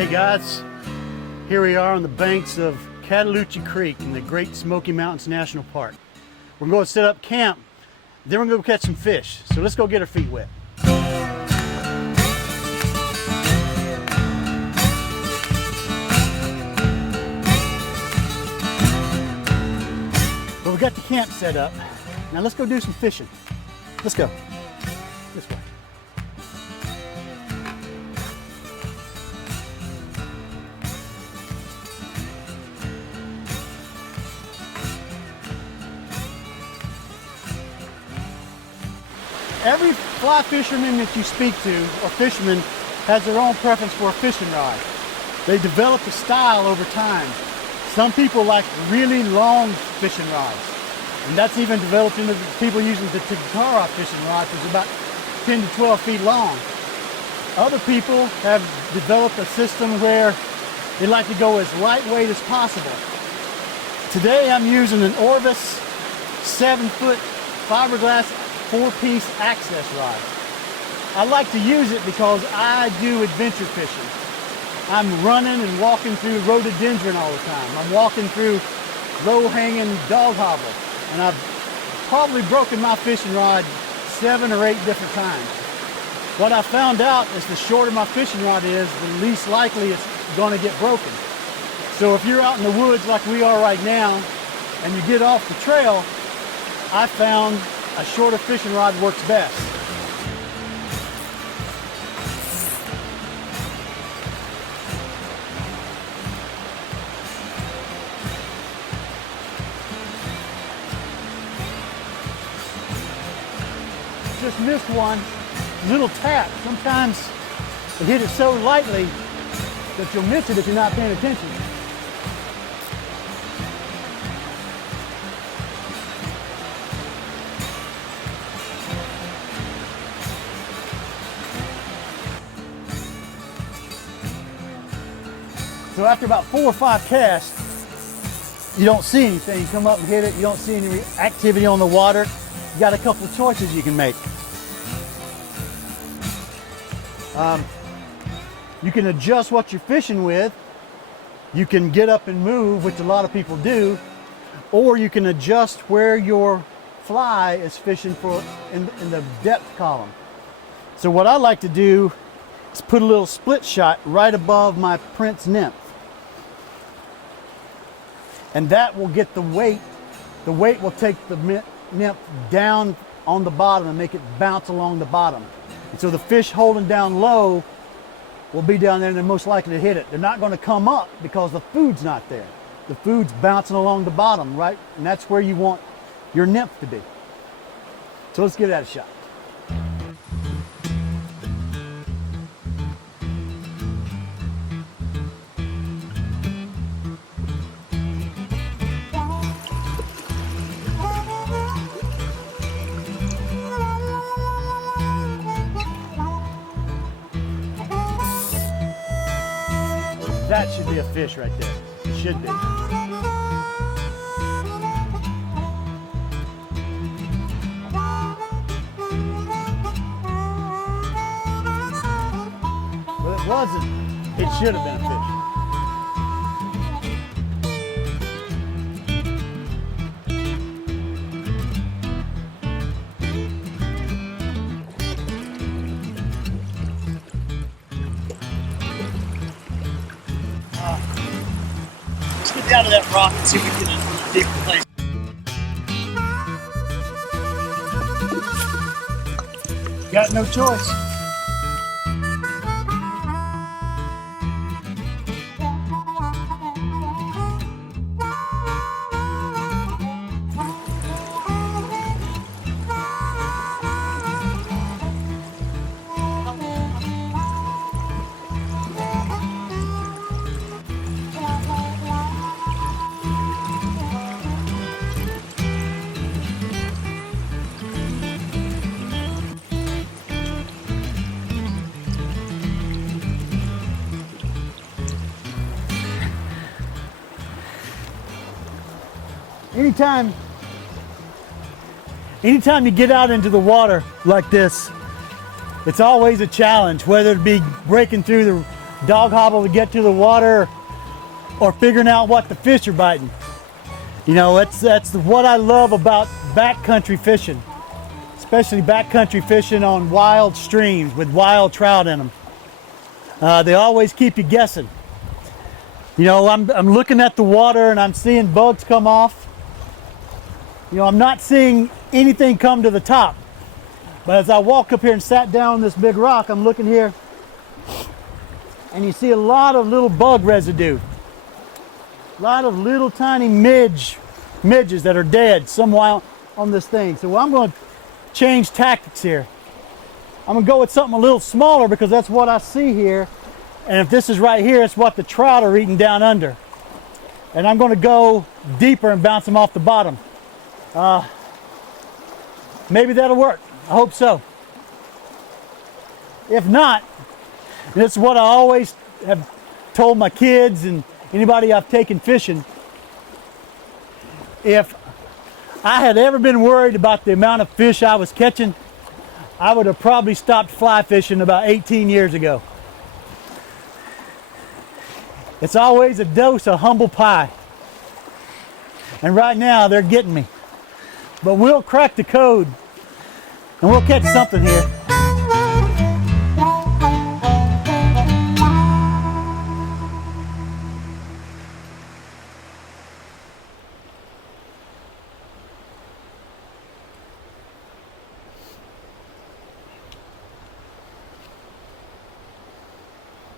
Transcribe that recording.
Hey guys, here we are on the banks of Cataloochee Creek in the Great Smoky Mountains National Park. We're going to set up camp, then we're going to go catch some fish. So let's go get our feet wet. Well, we got the camp set up. Now let's go do some fishing. Let's go. This way. Every fly fisherman that you speak to, or fisherman, has their own preference for a fishing rod. They develop a style over time. Some people like really long fishing rods, and that's even developed into people using the Takara fishing rods, which is about 10 to 12 feet long. Other people have developed a system where they like to go as lightweight as possible. Today I'm using an Orvis 7-foot fiberglass 4-piece access rod. I like to use it because I do adventure fishing. I'm running and walking through rhododendron all the time. I'm walking through low-hanging dog hobble, and I've probably broken my fishing rod 7 or 8 different times. What I found out is the shorter my fishing rod is, the least likely it's going to get broken. So if you're out in the woods like we are right now, and you get off the trail, I found a shorter fishing rod works best. Just missed one, little tap. Sometimes you hit it so lightly that you'll miss it if you're not paying attention. So after about 4 or 5 casts, you don't see anything. You come up and hit it, you don't see any activity on the water. You got a couple of choices you can make. You can adjust what you're fishing with. You can get up and move, which a lot of people do, or you can adjust where your fly is fishing for in the depth column. So what I like to do is put a little split shot right above my Prince nymph. And that will get the weight. The weight will take the nymph down on the bottom and make it bounce along the bottom. And so the fish holding down low will be down there and they're most likely to hit it. They're not going to come up because the food's not there. The food's bouncing along the bottom, right? And that's where you want your nymph to be. So let's give that a shot. That should be a fish right there. It should be. Well, it wasn't. It should have been a fish. Let's get down to that rock and see if we can get a deeper place. Got no choice. Anytime you get out into the water like this, it's always a challenge, whether it be breaking through dog hobble to get to the water, or figuring out what the fish are biting. You know, that's what I love about backcountry fishing, especially backcountry fishing on wild streams with wild trout in them. They always keep you guessing. You know, I'm looking at the water and I'm seeing bugs come off. You know, I'm not seeing anything come to the top. But as I walk up here and sat down on this big rock, I'm looking here and you see a lot of little bug residue. A lot of little tiny midges that are dead somewhere on this thing. So I'm going to change tactics here. I'm going to go with something a little smaller because that's what I see here. And if this is right here, it's what the trout are eating down under. And I'm going to go deeper and bounce them off the bottom. Maybe that'll work. I hope so. If not, and it's what I always have told my kids and anybody I've taken fishing, if I had ever been worried about the amount of fish I was catching, I would have probably stopped fly fishing about 18 years ago. It's always a dose of humble pie. And right now they're getting me. But we'll crack the code and we'll catch something here.